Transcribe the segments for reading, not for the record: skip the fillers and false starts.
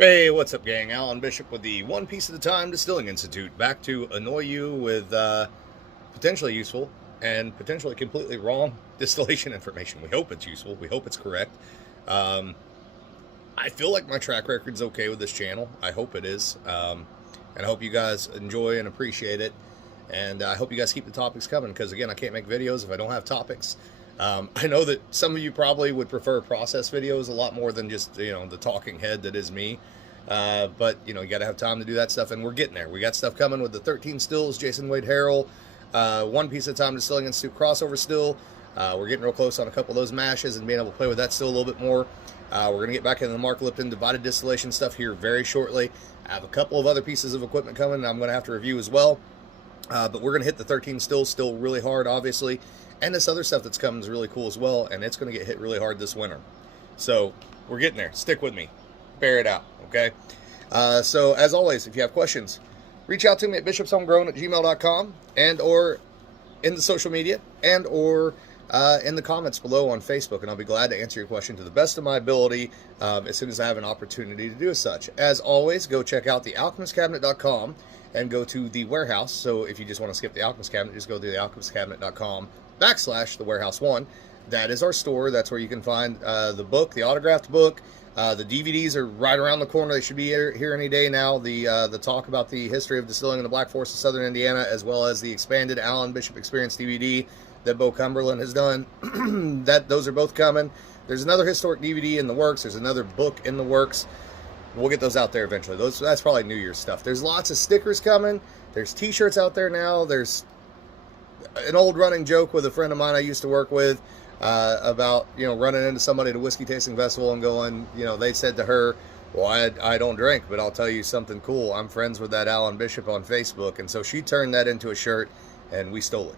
Hey, what's up, gang? Alan Bishop with the One Piece at a Time Distilling Institute, back to annoy you with potentially useful and potentially completely wrong distillation information. We hope it's useful. We hope it's correct. I feel like my track record's okay with this channel. I hope it is. And I hope you guys enjoy and appreciate it. And I hope you guys keep the topics coming, because, again, I can't make videos if I don't have topics. I know that some of you probably would prefer process videos a lot more than just, the talking head that is me. But, you got to have time to do that stuff, and we're getting there. We got stuff coming with the 13 stills, Jason Wade Harrell, One Piece at a Time Distilling Institute crossover still. We're getting real close on a couple of those mashes and being able to play with that still a little bit more. We're going to get back into the Mark Lipton divided distillation stuff here very shortly. I have a couple of other pieces of equipment coming and I'm going to have to review as well. But we're going to hit the 13 stills still really hard, obviously. And this other stuff that's coming is really cool as well, and it's going to get hit really hard this winter. So we're getting there. Stick with me. Bear it out, okay? So as always, if you have questions, reach out to me at bishopshomegrown@gmail.com, and or in the social media, and or in the comments below on Facebook, and I'll be glad to answer your question to the best of my ability as soon as I have an opportunity to do as such. As always, go check out thealchemistcabinet.com and go to the warehouse. So if you just want to skip the Alchemist Cabinet, just go to thealchemistcabinet.com/the warehouse 1. That is our store. That's where you can find the book, the autographed book. The DVDs are right around the corner. They should be here any day now. The talk about the history of distilling in the Black Forest of Southern Indiana, as well as the expanded Alan Bishop Experience DVD that Bo Cumberland has done. Those are both coming. There's another historic DVD in the works. There's another book in the works. We'll get those out there eventually. That's probably New Year's stuff. There's lots of stickers coming. There's t-shirts out there now. There's an old running joke with a friend of mine I used to work with about, running into somebody at a whiskey tasting festival and going, they said to her, well, I don't drink, but I'll tell you something cool. I'm friends with that Alan Bishop on Facebook. And so she turned that into a shirt, and we stole it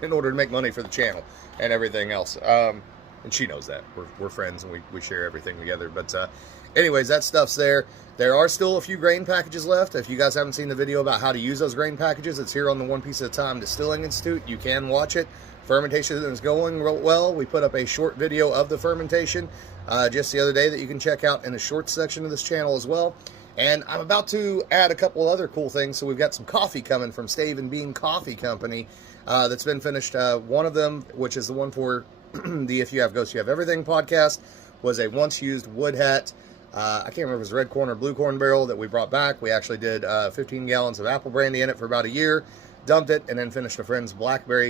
in order to make money for the channel and everything else. And she knows that. We're friends, and we share everything together. But anyways, that stuff's there. There are still a few grain packages left. If you guys haven't seen the video about how to use those grain packages, it's here on the One Piece at a Time Distilling Institute. You can watch it. Fermentation is going real well. We put up a short video of the fermentation just the other day that you can check out in the short section of this channel as well. And I'm about to add a couple other cool things. So we've got some coffee coming from Stave and Bean Coffee Company that's been finished. One of them, which is the one for the If You Have Ghosts, You Have Everything podcast, was a once used wood hat. I can't remember if it was red corn or blue corn barrel that we brought back. We actually did 15 gallons of apple brandy in it for about a year, dumped it, and then finished a friend's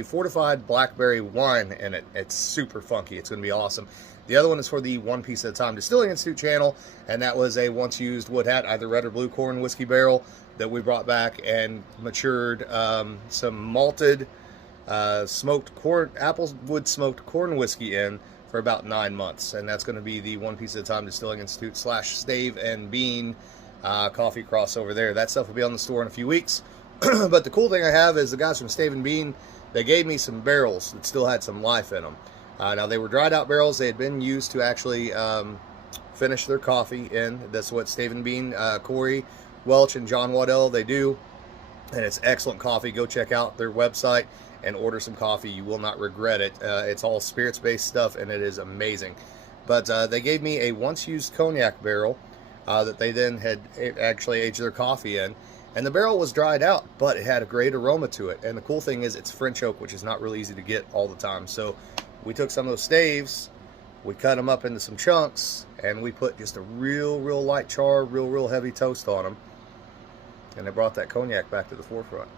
fortified blackberry wine in it. It's super funky. It's going to be awesome. The other one is for the One Piece at a Time Distilling Institute channel, and that was a once used wood hat, either red or blue corn whiskey barrel that we brought back and matured some malted smoked corn, applewood smoked corn whiskey in for about 9 months. And that's going to be the One Piece at a Time Distilling Institute / Stave and Bean coffee crossover there. That stuff will be on the store in a few weeks. But the cool thing I have is the guys from Stave and Bean, they gave me some barrels that still had some life in them. Now, they were dried out barrels. They had been used to actually finish their coffee in. That's what Stave and Bean, Corey Welch and John Waddell, they do. And it's excellent coffee. Go check out their website and order some coffee. You will not regret it. It's all spirits-based stuff, and it is amazing. But they gave me a once-used cognac barrel that they then had actually aged their coffee in. And the barrel was dried out, but it had a great aroma to it. And the cool thing is it's French oak, which is not really easy to get all the time. So we took some of those staves, we cut them up into some chunks, and we put just a real light char, real heavy toast on them. And they brought that cognac back to the forefront.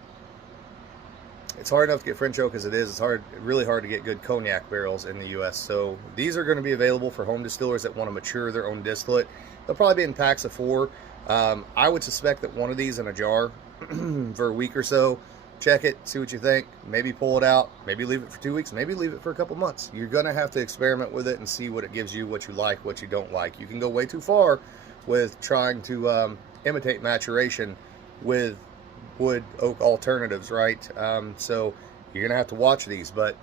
It's hard enough to get French oak as it is. It's really hard to get good cognac barrels in the U.S. So these are going to be available for home distillers that want to mature their own distillate. They'll probably be in packs of 4. I would suspect that one of these in a jar for a week or so. Check it, see what you think. Maybe pull it out. Maybe leave it for 2 weeks. Maybe leave it for a couple months. You're going to have to experiment with it and see what it gives you, what you like, what you don't like. You can go way too far with trying to imitate maturation with wood oak alternatives, right? So you're gonna have to watch these, but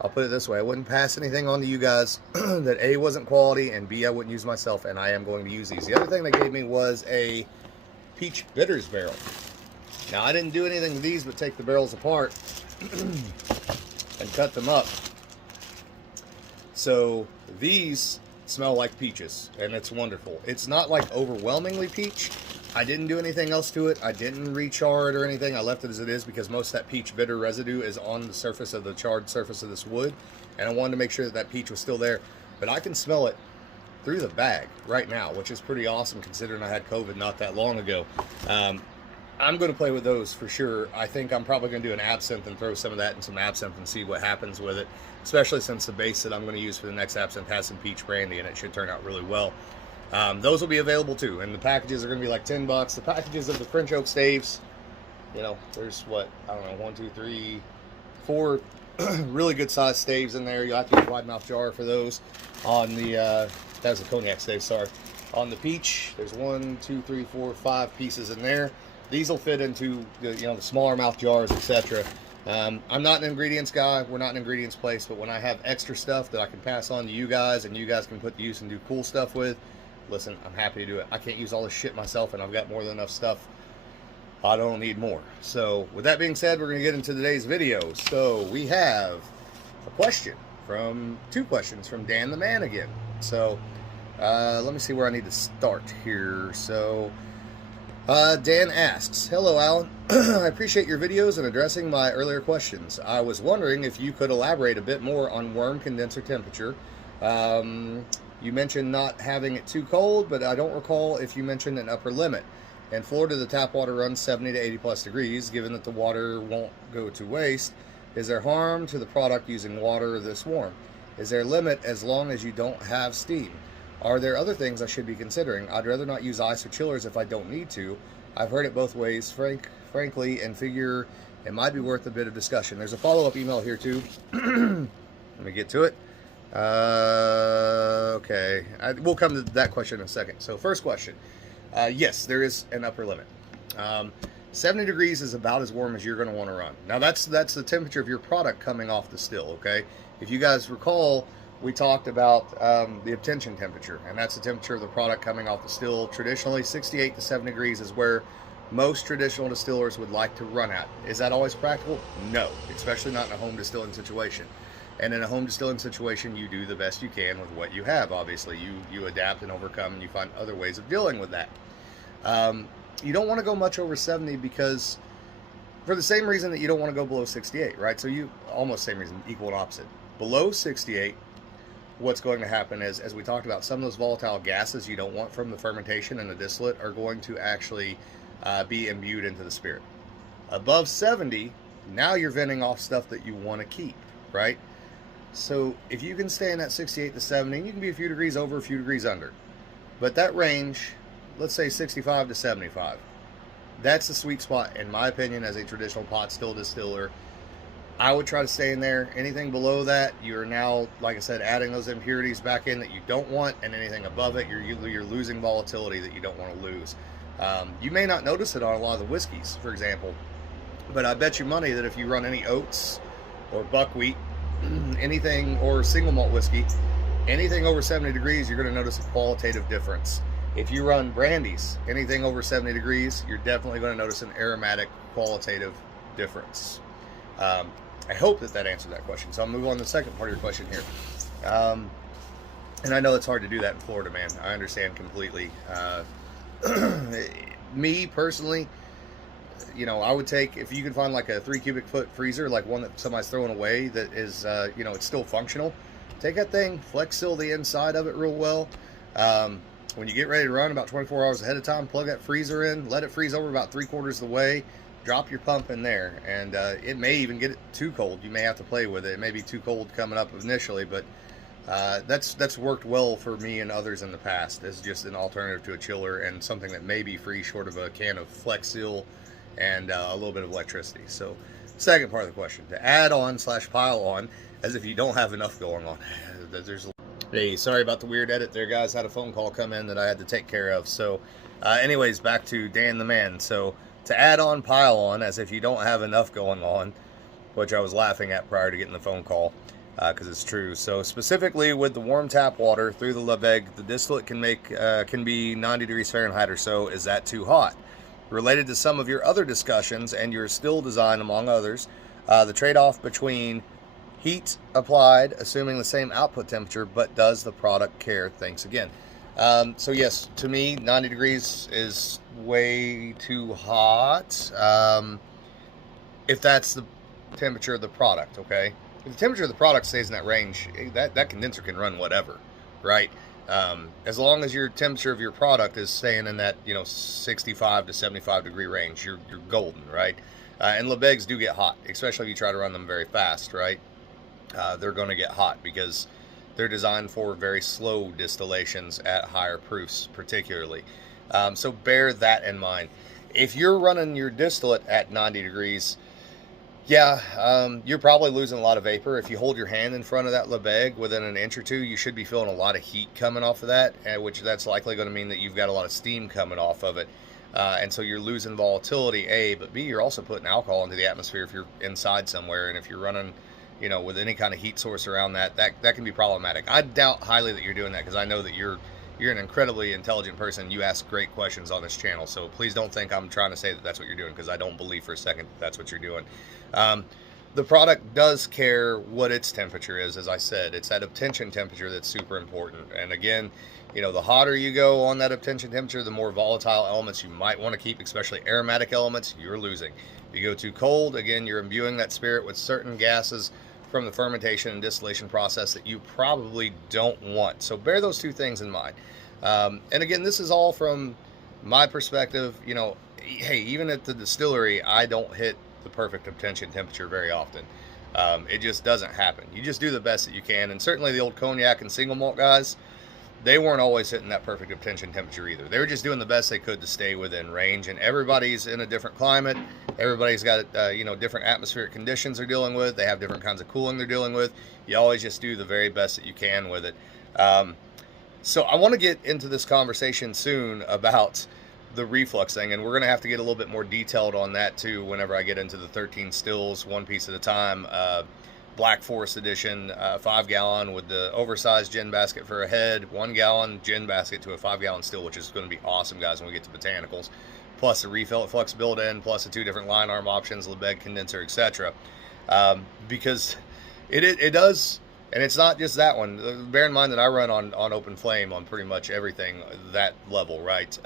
I'll put it this way: I wouldn't pass anything on to you guys that A, wasn't quality, and B, I wouldn't use myself, and I am going to use these. The other thing they gave me was a peach bitters barrel. Now, I didn't do anything to these but take the barrels apart and cut them up. So these smell like peaches, and it's wonderful. It's not like overwhelmingly peach. I didn't do anything else to it. I didn't rechar it or anything. I left it as it is because most of that peach bitter residue is on the surface of the charred surface of this wood, and I wanted to make sure that that peach was still there. But I can smell it through the bag right now, which is pretty awesome considering I had COVID not that long ago. I'm going to play with those for sure. I think I'm probably going to do an absinthe and throw some of that in some absinthe and see what happens with it, especially since the base that I'm going to use for the next absinthe has some peach brandy, and it should turn out really well. Those will be available too, and the packages are going to be like $10. The packages of the French oak staves, you know, there's what, I don't know, 1, 2, 3, 4 really good sized staves in there. You'll have to use a wide mouth jar for those. On the, that was a Cognac stave, sorry. On the peach, there's 1, 2, 3, 4, 5 pieces in there. These will fit into the, you know, the smaller mouth jars, etc. I'm not an ingredients guy. We're not an ingredients place, but when I have extra stuff that I can pass on to you guys and you guys can put to use and do cool stuff with, listen, I'm happy to do it. I can't use all this shit myself, and I've got more than enough stuff. I don't need more. So with that being said, we're going to get into today's video. So we have a question from, 2 questions from Dan the Man again. So let me see where I need to start here. So Dan asks, hello Alan, I appreciate your videos and addressing my earlier questions. I was wondering if you could elaborate a bit more on worm condenser temperature. You mentioned not having it too cold, but I don't recall if you mentioned an upper limit. In Florida, the tap water runs 70 to 80 plus degrees. Given that the water won't go to waste, is there harm to the product using water this warm? Is there a limit as long as you don't have steam? Are there other things I should be considering? I'd rather not use ice or chillers if I don't need to. I've heard it both ways, frankly, and figure it might be worth a bit of discussion. There's a follow-up email here too. Let me get to it. Okay, we'll come to that question in a second. So first question, yes, there is an upper limit. 70 degrees is about as warm as you're going to want to run. Now that's the temperature of your product coming off the still, okay? If you guys recall, we talked about the obtention temperature, and that's the temperature of the product coming off the still. Traditionally, 68 to 7 degrees is where most traditional distillers would like to run at. Is that always practical? No, especially not in a home distilling situation. And in a home distilling situation, you do the best you can with what you have. Obviously, you adapt and overcome, and you find other ways of dealing with that. You don't want to go much over 70 because, for the same reason that you don't want to go below 68, right? So you, almost same reason, equal and opposite. Below 68, what's going to happen is, as we talked about, some of those volatile gases you don't want from the fermentation and the distillate are going to actually be imbued into the spirit. Above 70, now you're venting off stuff that you want to keep, right? So if you can stay in that 68 to 70, you can be a few degrees over, a few degrees under. But that range, let's say 65 to 75, that's the sweet spot, in my opinion, as a traditional pot still distiller. I would try to stay in there. Anything below that, you're now, like I said, adding those impurities back in that you don't want, and anything above it, you're losing volatility that you don't want to lose. You may not notice it on a lot of the whiskeys, for example, but I bet you money that if you run any oats or buckwheat, anything, or single malt whiskey, anything over 70 degrees, you're going to notice a qualitative difference. If you run brandies, anything over 70 degrees, you're definitely going to notice an aromatic qualitative difference. I hope that answered that question. So I'll move on to the second part of your question here. And I know it's hard to do that in Florida, man. I understand completely. Me, personally, you know, I would take, if you can find like a 3 cubic foot freezer, like one that somebody's throwing away that is, you know, it's still functional. Take that thing, flex seal the inside of it real well. When you get ready to run, about 24 hours ahead of time, plug that freezer in, let it freeze over about 3/4 of the way. Drop your pump in there, and it may even get it too cold. You may have to play with it. It may be too cold coming up initially, but that's worked well for me and others in the past as just an alternative to a chiller and something that may be free short of a can of Flex Seal and a little bit of electricity. So, second part of the question, to add on / pile on, as if you don't have enough going on. Hey, sorry about the weird edit there, guys. Had a phone call come in that I had to take care of. So, anyways, back to Dan the Man. So, to add on, pile on, as if you don't have enough going on, which I was laughing at prior to getting the phone call, because it's true. So specifically with the warm tap water through the Leveg, the distillate can be 90 degrees Fahrenheit or so. Is that too hot? Related to some of your other discussions and your still design, among others, the trade-off between heat applied, assuming the same output temperature, but does the product care? Thanks again. So yes, to me, 90 degrees is way too hot. If that's the temperature of the product, okay? If the temperature of the product stays in that range, that condenser can run whatever, right? As long as your temperature of your product is staying in that 65 to 75 degree range, you're golden, right? And Lebegs do get hot, especially if you try to run them very fast, right? They're going to get hot because they're designed for very slow distillations at higher proofs, particularly. So bear that in mind. If you're running your distillate at 90 degrees, yeah, you're probably losing a lot of vapor. If you hold your hand in front of that Lebeg within an inch or two, you should be feeling a lot of heat coming off of that, which that's likely going to mean that you've got a lot of steam coming off of it. And so you're losing volatility, A, but B, you're also putting alcohol into the atmosphere if you're inside somewhere, and if you're running, with any kind of heat source around that can be problematic. I doubt highly that you're doing that, because I know that you're an incredibly intelligent person. You ask great questions on this channel, so please don't think I'm trying to say that that's what you're doing, because I don't believe for a second that that's what you're doing. The product does care what its temperature is. As I said, it's that obtention temperature that's super important. And again, the hotter you go on that obtention temperature, the more volatile elements you might want to keep, especially aromatic elements, you're losing. If you go too cold, again, you're imbuing that spirit with certain gases from the fermentation and distillation process that you probably don't want. So bear those two things in mind. And again, this is all from my perspective. Hey, even at the distillery, I don't hit the perfect obtention temperature very often. It just doesn't happen. You just do the best that you can. And certainly the old cognac and single malt guys, they weren't always hitting that perfect obtention temperature either. They were just doing the best they could to stay within range. And everybody's in a different climate. Everybody's got different atmospheric conditions they're dealing with. They have different kinds of cooling they're dealing with. You always just do the very best that you can with it. So I want to get into this conversation soon about the reflux thing, and we're going to have to get a little bit more detailed on that too whenever I get into the 13 stills, one piece at a time, Black Forest edition, 5-gallon with the oversized gin basket for a head, 1-gallon gin basket to a 5-gallon still, which is going to be awesome, guys, when we get to botanicals, plus the refill at flux built-in, plus the 2 different line arm options, Lebeg, condenser, etc. Because it does. And it's not just that one. Bear in mind that I run on open flame on pretty much everything that level, right?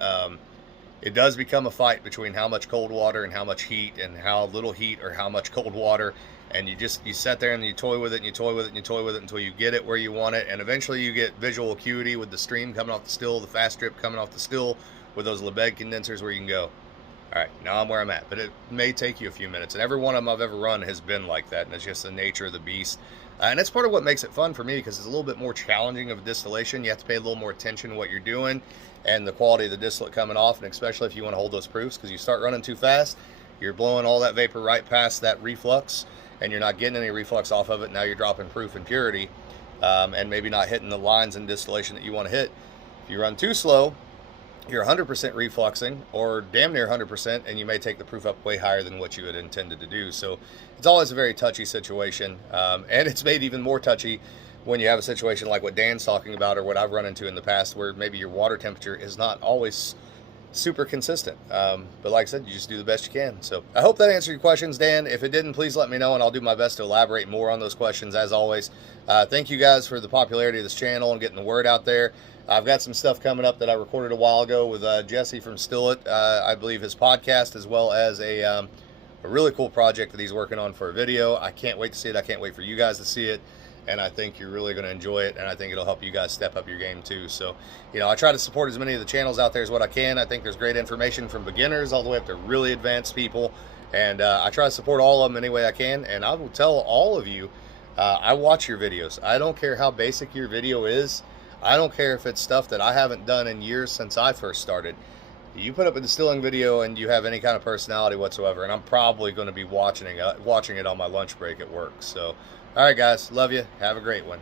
It does become a fight between how much cold water and how much heat, and how little heat or how much cold water. And you sit there and you toy with it and you toy with it and you toy with it until you get it where you want it. And eventually you get visual acuity with the stream coming off the still, the fast drip coming off the still with those Lebeg condensers where you can go, all right, now I'm where I'm at. But it may take you a few minutes. And every one of them I've ever run has been like that. And it's just the nature of the beast. And that's part of what makes it fun for me, because it's a little bit more challenging of a distillation. You have to pay a little more attention to what you're doing and the quality of the distillate coming off, and especially if you want to hold those proofs, because you start running too fast, you're blowing all that vapor right past that reflux, and you're not getting any reflux off of it. Now you're dropping proof and purity, and maybe not hitting the lines in distillation that you want to hit. If you run too slow, you're 100% refluxing, or damn near 100%, and you may take the proof up way higher than what you had intended to do. So it's always a very touchy situation, and it's made even more touchy when you have a situation like what Dan's talking about, or what I've run into in the past, where maybe your water temperature is not always super consistent. But like I said, you just do the best you can. So I hope that answered your questions, Dan. If it didn't, please let me know, and I'll do my best to elaborate more on those questions, as always. Thank you guys for the popularity of this channel and getting the word out there. I've got some stuff coming up that I recorded a while ago with Jesse from Still It, I believe his podcast, as well as a really cool project that he's working on for a video. I can't wait to see it. I can't wait for you guys to see it. And I think you're really going to enjoy it, and I think it'll help you guys step up your game too. So, I try to support as many of the channels out there as what I can. I think there's great information from beginners all the way up to really advanced people, and I try to support all of them any way I can. And I will tell all of you, I watch your videos. I don't care how basic your video is. I don't care if it's stuff that I haven't done in years since I first started. You put up a distilling video and you have any kind of personality whatsoever, and I'm probably going to be watching it on my lunch break at work. So, all right, guys, love you. Have a great one.